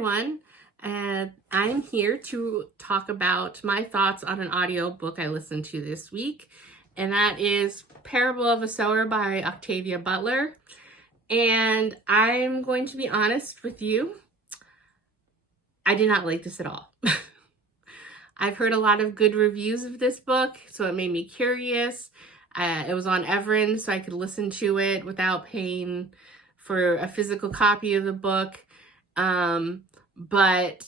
everyone. I'm here to talk about my thoughts on an audiobook I listened to this week, and that is Parable of a Sower by Octavia Butler. And I'm going to be honest with you, I did not like this at all. I've heard a lot of good reviews of this book, so it made me curious. It was on Everin, so I could listen to it without paying for a physical copy of the book. But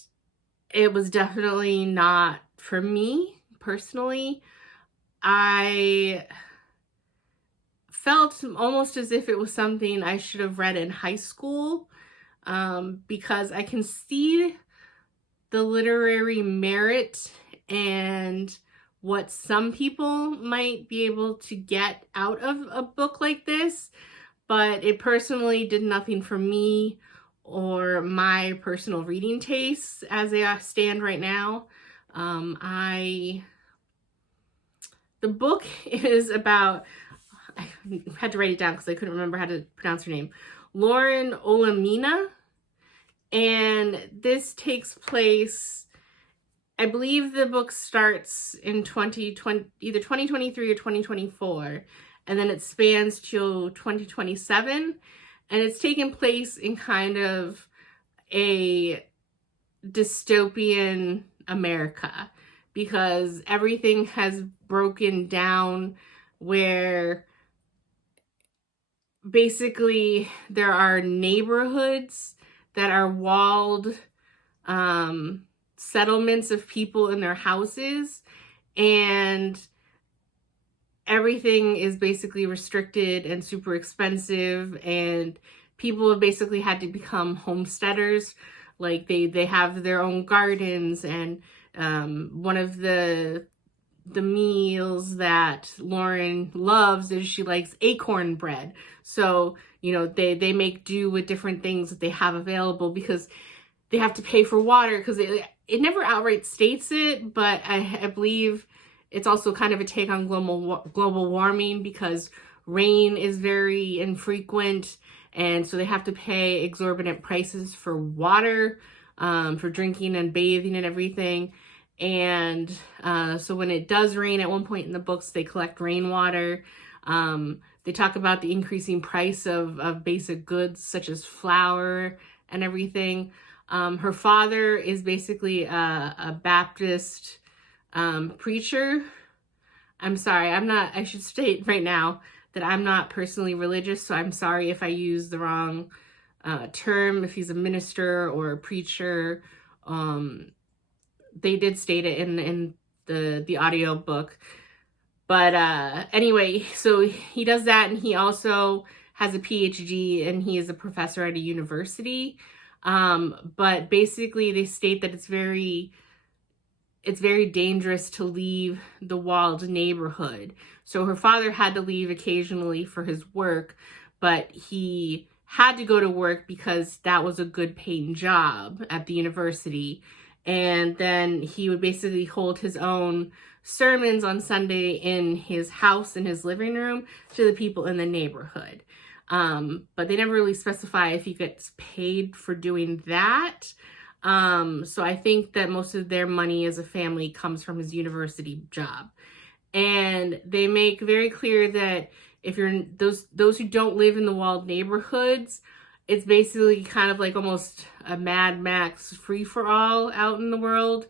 it was definitely not for me personally. I felt almost as if it was something I should have read in high school, because I can see the literary merit and what some people might be able to get out of a book like this, but it personally did nothing for me or my personal reading tastes as they stand right now. The book is about, I had to write it down because I couldn't remember how to pronounce her name, Lauren Olamina, and this takes place, I believe the book starts in 2020, either 2023 or 2024, and then it spans till 2027. And it's taken place in kind of a dystopian America because everything has broken down where basically there are neighborhoods that are walled settlements of people in their houses, and everything is basically restricted and super expensive, and people have basically had to become homesteaders. Like they have their own gardens, and one of the meals that Lauren loves is she likes acorn bread. So, you know, they make do with different things that they have available because they have to pay for water, because it never outright states it, but I believe it's also kind of a take on global warming because rain is very infrequent, and so they have to pay exorbitant prices for water, for drinking and bathing and everything. And so when it does rain at one point in the books, they collect rainwater. They talk about the increasing price of basic goods such as flour and everything. Her father is basically a Baptist preacher. I'm sorry, I should state right now that I'm not personally religious, so I'm sorry if I use the wrong term, if he's a minister or a preacher. They did state it in the audio book. But anyway, so he does that, and he also has a PhD, and he is a professor at a university. But basically they state that it's very dangerous to leave the walled neighborhood. So her father had to leave occasionally for his work, but he had to go to work because that was a good paying job at the university. And then he would basically hold his own sermons on Sunday in his house, in his living room, to the people in the neighborhood. But they never really specify if he gets paid for doing that. So I think that most of their money as a family comes from his university job. And they make very clear that if you're those who don't live in the walled neighborhoods, it's basically kind of like almost a Mad Max free-for-all out in the world,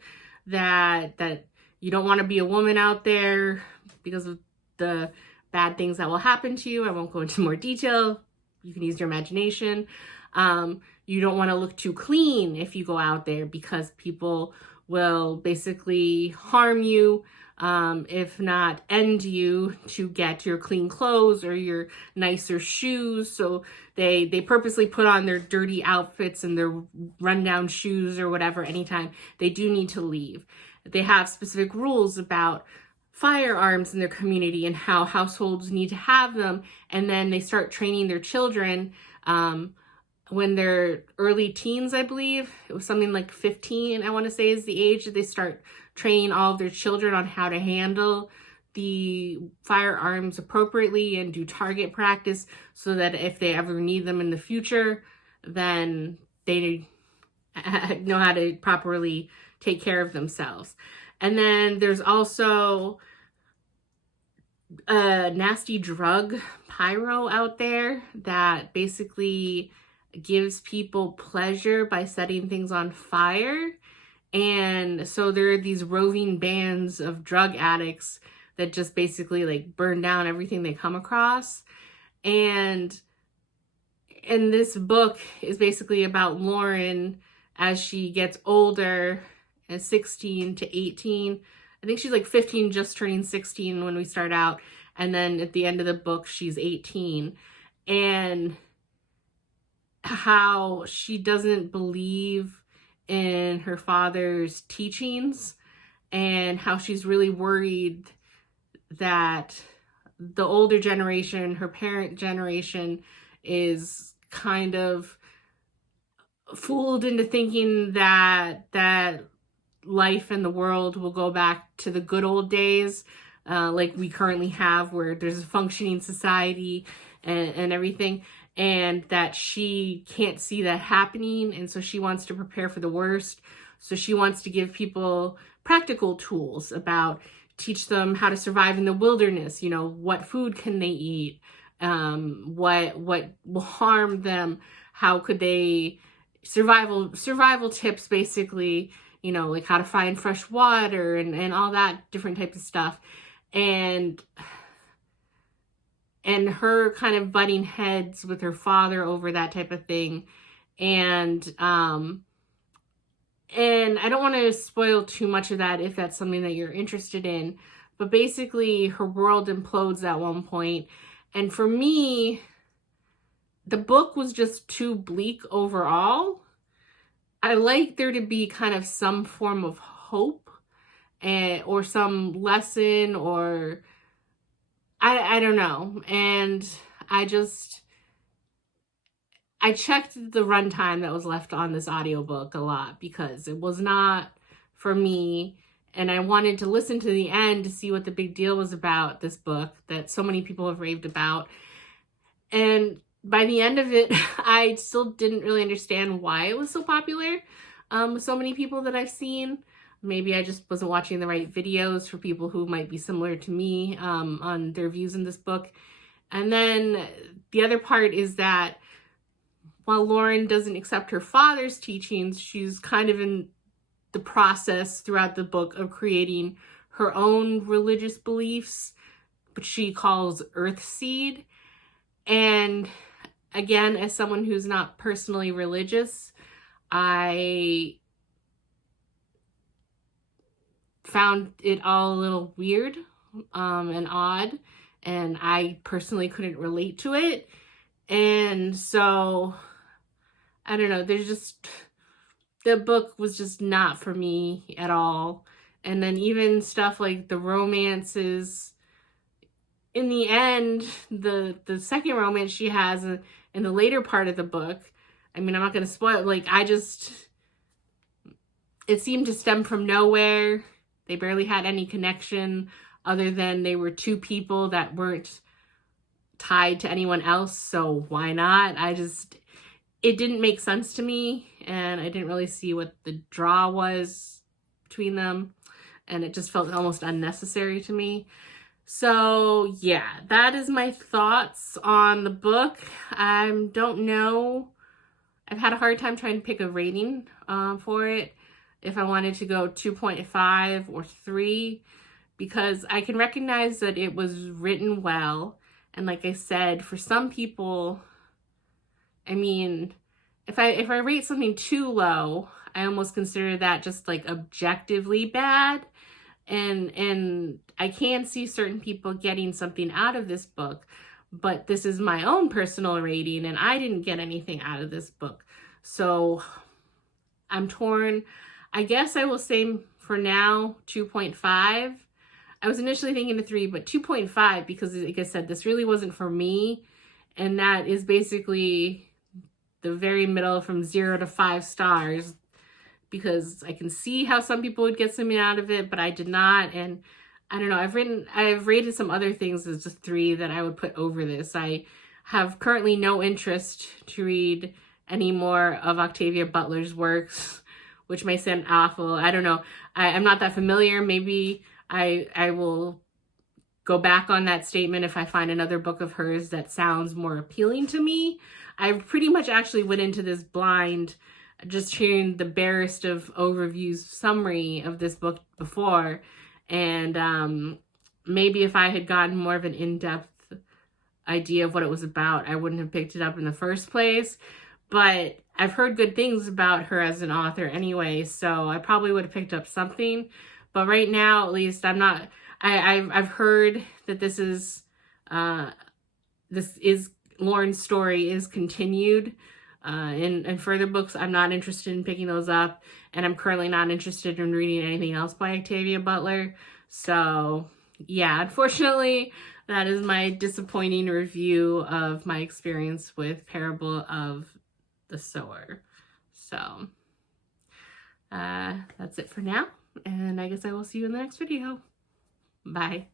that you don't want to be a woman out there because of the bad things that will happen to you. I won't go into more detail. You can use your imagination. You don't want to look too clean if you go out there because people will basically harm you, if not end you, to get your clean clothes or your nicer shoes. So they purposely put on their dirty outfits and their rundown shoes or whatever anytime they do need to leave. They have specific rules about firearms in their community and how households need to have them. And then they start training their children when they're early teens, I believe. It was something like 15, I want to say, is the age that they start training all of their children on how to handle the firearms appropriately and do target practice so that if they ever need them in the future, then they know how to properly take care of themselves. And then there's also a nasty drug, pyro, out there that basically gives people pleasure by setting things on fire. And so there are these roving bands of drug addicts that just basically like burn down everything they come across. And this book is basically about Lauren as she gets older, as 16 to 18. I think she's like 15, just turning 16 when we start out. And then at the end of the book, she's 18. And how she doesn't believe in her father's teachings, and how she's really worried that the older generation, her parent generation, is kind of fooled into thinking that life and the world will go back to the good old days, like we currently have, where there's a functioning society and everything, and that she can't see that happening. And so she wants to prepare for the worst. So she wants to give people practical tools about, teach them how to survive in the wilderness. You know, what food can they eat? What will harm them? How could they survival tips, basically, you know, like how to find fresh water and all that different types of stuff. And her kind of butting heads with her father over that type of thing. And I don't want to spoil too much of that if that's something that you're interested in, but basically her world implodes at one point. And for me, the book was just too bleak overall. I like there to be kind of some form of hope, or some lesson, or I don't know. And I checked the runtime that was left on this audiobook a lot because it was not for me. And I wanted to listen to the end to see what the big deal was about this book that so many people have raved about. And by the end of it, I still didn't really understand why it was so popular with so many people that I've seen. Maybe I just wasn't watching the right videos for people who might be similar to me on their views in this book. And then the other part is that while Lauren doesn't accept her father's teachings, she's kind of in the process throughout the book of creating her own religious beliefs, which she calls Earthseed. And again, as someone who's not personally religious, I found it all a little weird and odd, and I personally couldn't relate to it. And so, I don't know, the book was just not for me at all. And then even stuff like the romances, in the end, the second romance she has in the later part of the book, I mean, I'm not going to spoil it, like, it seemed to stem from nowhere. They barely had any connection other than they were two people that weren't tied to anyone else, so why not? It didn't make sense to me, and I didn't really see what the draw was between them, and it just felt almost unnecessary to me. So yeah, that is my thoughts on the book. I don't know. I've had a hard time trying to pick a rating for it, if I wanted to go 2.5 or 3, because I can recognize that it was written well. And like I said, for some people, I mean, if I rate something too low, I almost consider that just like objectively bad. And I can see certain people getting something out of this book, but this is my own personal rating and I didn't get anything out of this book. So I'm torn. I guess I will say for now 2.5. I was initially thinking a 3, but 2.5 because, like I said, this really wasn't for me. And that is basically the very middle from 0 to 5 stars, because I can see how some people would get something out of it, but I did not. And I don't know, I've rated some other things as a 3 that I would put over this. I have currently no interest to read any more of Octavia Butler's works, which may sound awful. I don't know. I'm not that familiar. Maybe I will go back on that statement if I find another book of hers that sounds more appealing to me. I pretty much actually went into this blind, just hearing the barest of overviews summary of this book before. And maybe if I had gotten more of an in-depth idea of what it was about, I wouldn't have picked it up in the first place. But I've heard good things about her as an author anyway, so I probably would have picked up something. But right now, at least, I'm not. I've heard that this is Lauren's story is continued in further books. I'm not interested in picking those up, and I'm currently not interested in reading anything else by Octavia Butler. So yeah, unfortunately, that is my disappointing review of my experience with Parable of the Sower. So that's it for now, and I guess I will see you in the next video. Bye.